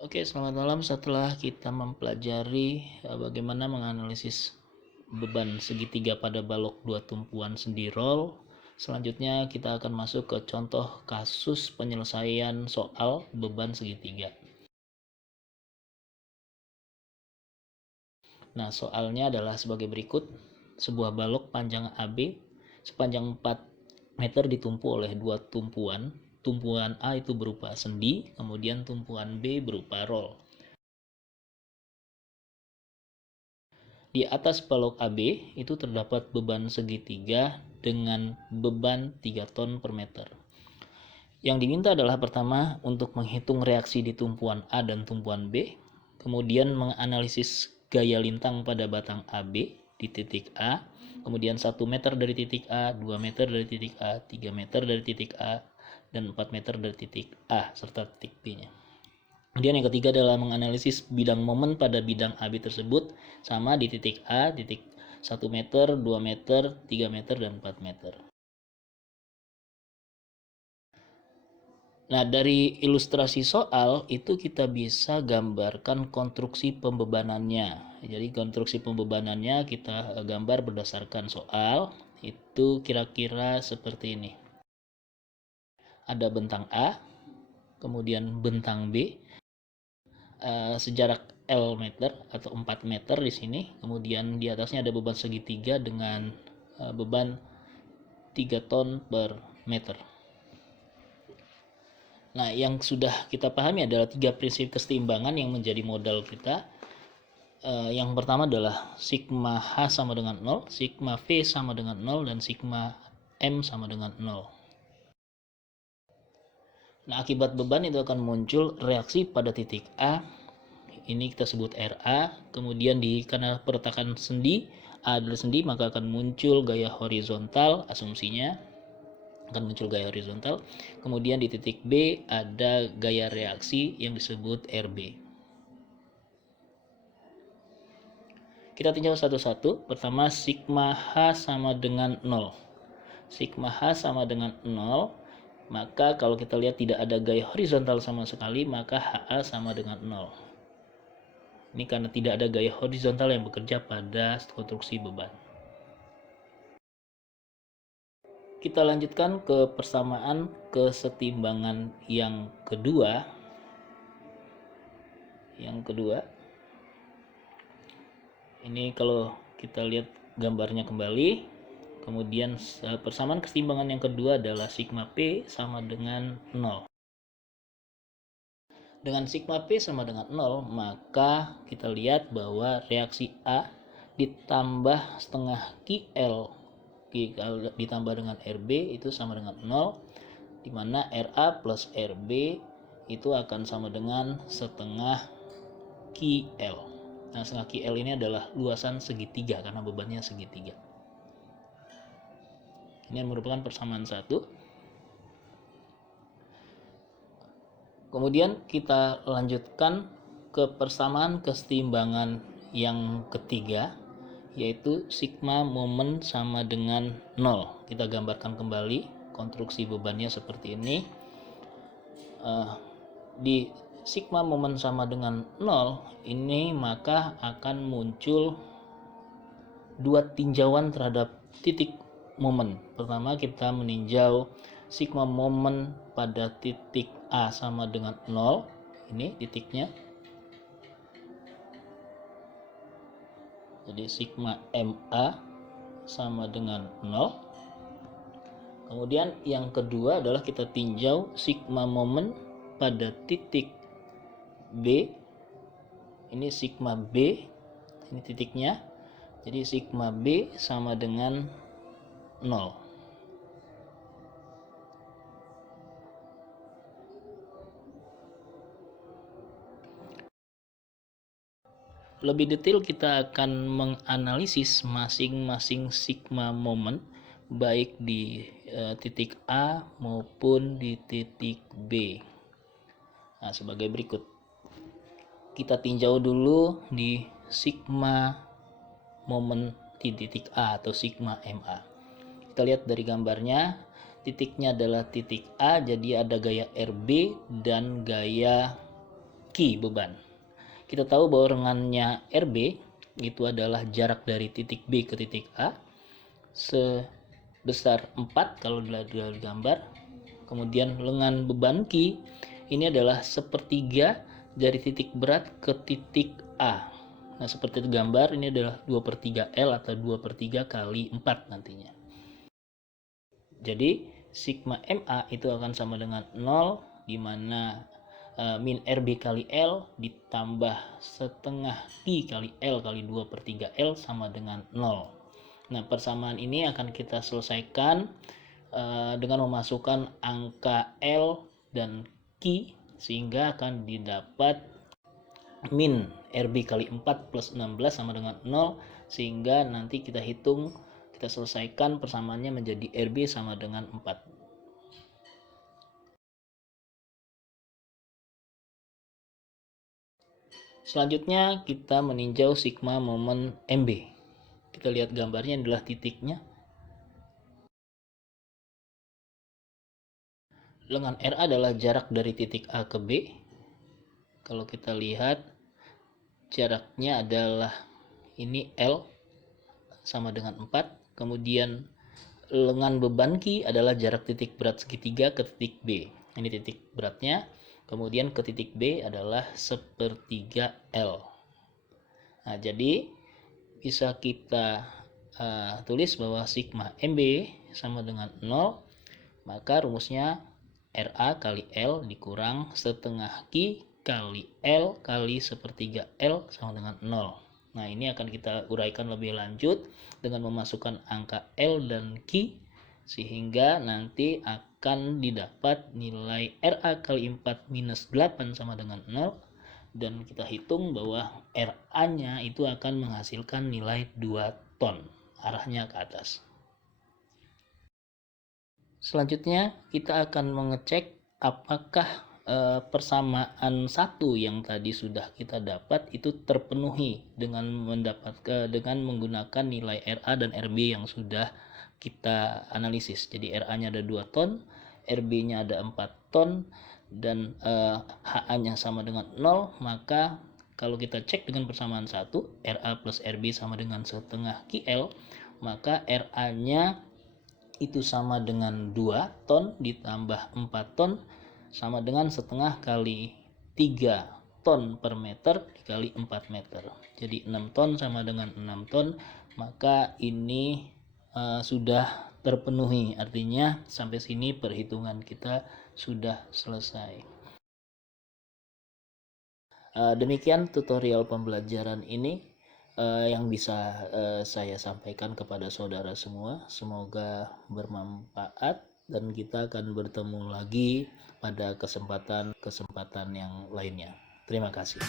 Oke, selamat malam. Setelah kita mempelajari bagaimana menganalisis beban segitiga pada balok dua tumpuan sendi roll, selanjutnya kita akan masuk ke contoh kasus penyelesaian soal beban segitiga. Nah, soalnya adalah sebagai berikut. Sebuah balok panjang AB sepanjang 4 meter ditumpu oleh dua tumpuan. Tumpuan A itu berupa sendi, kemudian tumpuan B berupa roll. Di atas balok AB itu terdapat beban segitiga dengan beban 3 ton per meter. Yang diminta adalah pertama untuk menghitung reaksi di tumpuan A dan tumpuan B, kemudian menganalisis gaya lintang pada batang AB di titik A, kemudian 1 meter dari titik A, 2 meter dari titik A, 3 meter dari titik A, dan 4 meter dari titik A serta titik B-nya. Kemudian yang ketiga adalah menganalisis bidang momen pada bidang AB tersebut sama di titik A, titik 1 meter, 2 meter, 3 meter, dan 4 meter. Nah, dari ilustrasi soal itu kita bisa gambarkan konstruksi pembebanannya. Jadi konstruksi pembebanannya kita gambar berdasarkan soal. Itu kira-kira seperti ini. Ada bentang A, kemudian bentang B, sejarak L meter atau 4 meter di sini. Kemudian di atasnya ada beban segitiga dengan beban 3 ton per meter. Nah, yang sudah kita pahami adalah 3 prinsip keseimbangan yang menjadi modal kita. Yang pertama adalah sigma H sama dengan 0, sigma V sama dengan 0, dan sigma M sama dengan 0. Nah, akibat beban itu akan muncul reaksi pada titik A, ini kita sebut RA. Kemudian karena perletakan sendi A adalah sendi, maka akan muncul gaya horizontal, asumsinya akan muncul gaya horizontal. Kemudian di titik B ada gaya reaksi yang disebut RB. Kita tinjau satu-satu. Pertama, sigma H sama dengan 0. Sigma H sama dengan 0, maka kalau kita lihat tidak ada gaya horizontal sama sekali, maka HA sama dengan 0. Ini karena tidak ada gaya horizontal yang bekerja pada konstruksi beban. Kita lanjutkan ke persamaan kesetimbangan yang kedua. Ini kalau kita lihat gambarnya kembali, kemudian persamaan kesetimbangan yang kedua adalah sigma P sama dengan 0. Dengan sigma P sama dengan 0, maka kita lihat bahwa reaksi A ditambah setengah QL ditambah dengan RB itu sama dengan 0, di mana RA plus RB itu akan sama dengan setengah QL. Nah, setengah QL ini adalah luasan segitiga karena bebannya segitiga. Ini merupakan persamaan satu. Kemudian kita lanjutkan ke persamaan kesetimbangan yang ketiga, yaitu sigma momen sama dengan 0. Kita gambarkan kembali konstruksi bebannya seperti ini. Di sigma momen sama dengan 0 ini maka akan muncul dua tinjauan terhadap titik momen. Pertama, kita meninjau sigma momen pada titik A sama dengan 0. Ini titiknya. Jadi sigma MA sama dengan 0. Kemudian yang kedua adalah kita tinjau sigma momen pada titik B. Ini sigma B. Ini titiknya. Jadi sigma B sama dengan 0. Lebih detail kita akan menganalisis masing-masing sigma momen baik di titik A maupun di titik B. Nah, sebagai berikut. Kita tinjau dulu di sigma momen di titik A atau sigma MA. Kita lihat dari gambarnya, titiknya adalah titik A, jadi ada gaya RB dan gaya Q beban. Kita tahu bahwa lengannya RB itu adalah jarak dari titik B ke titik A sebesar 4 kalau dilihat dari gambar. Kemudian lengan beban Q ini adalah sepertiga dari titik berat ke titik A. Nah, seperti itu gambar, ini adalah 2/3 L atau 2/3 kali 4 nantinya. Jadi sigma MA itu akan sama dengan 0, di mana min RB kali L ditambah setengah Q kali L kali 2/3 L sama dengan 0. Nah, persamaan ini akan kita selesaikan dengan memasukkan angka L dan Q, sehingga akan didapat min RB kali 4 plus 16 sama dengan 0, sehingga nanti kita hitung, kita selesaikan persamaannya menjadi RB sama dengan 4. Selanjutnya kita meninjau sigma momen MB. Kita lihat gambarnya adalah titiknya. Lengan RA adalah jarak dari titik A ke B. Kalau kita lihat jaraknya adalah ini L sama dengan 4. Kemudian lengan beban Q adalah jarak titik berat segitiga ke titik B. Ini titik beratnya. Kemudian ke titik B adalah sepertiga L. Nah, jadi bisa kita tulis bahwa sigma MB sama dengan 0. Maka rumusnya RA kali L dikurang setengah Q kali L kali sepertiga L sama dengan 0. Nah, ini akan kita uraikan lebih lanjut dengan memasukkan angka L dan Q, sehingga nanti akan didapat nilai RA kali 4 minus 8 sama dengan 0, dan kita hitung bahwa RA-nya itu akan menghasilkan nilai 2 ton, arahnya ke atas. Selanjutnya kita akan mengecek apakah persamaan 1 yang tadi sudah kita dapat itu terpenuhi dengan menggunakan nilai RA dan RB yang sudah kita analisis. Jadi RA-nya ada 2 ton, RB-nya ada 4 ton, dan HA-nya sama dengan 0. Maka kalau kita cek dengan persamaan 1, RA plus RB sama dengan setengah QL, maka RA-nya itu sama dengan 2 ton ditambah 4 ton sama dengan setengah kali 3 ton per meter dikali 4 meter. Jadi 6 ton sama dengan 6 ton. Maka ini sudah terpenuhi. Artinya sampai sini perhitungan kita sudah selesai. Demikian tutorial pembelajaran ini yang bisa saya sampaikan kepada saudara semua. Semoga bermanfaat dan kita akan bertemu lagi pada kesempatan yang lainnya. Terima kasih.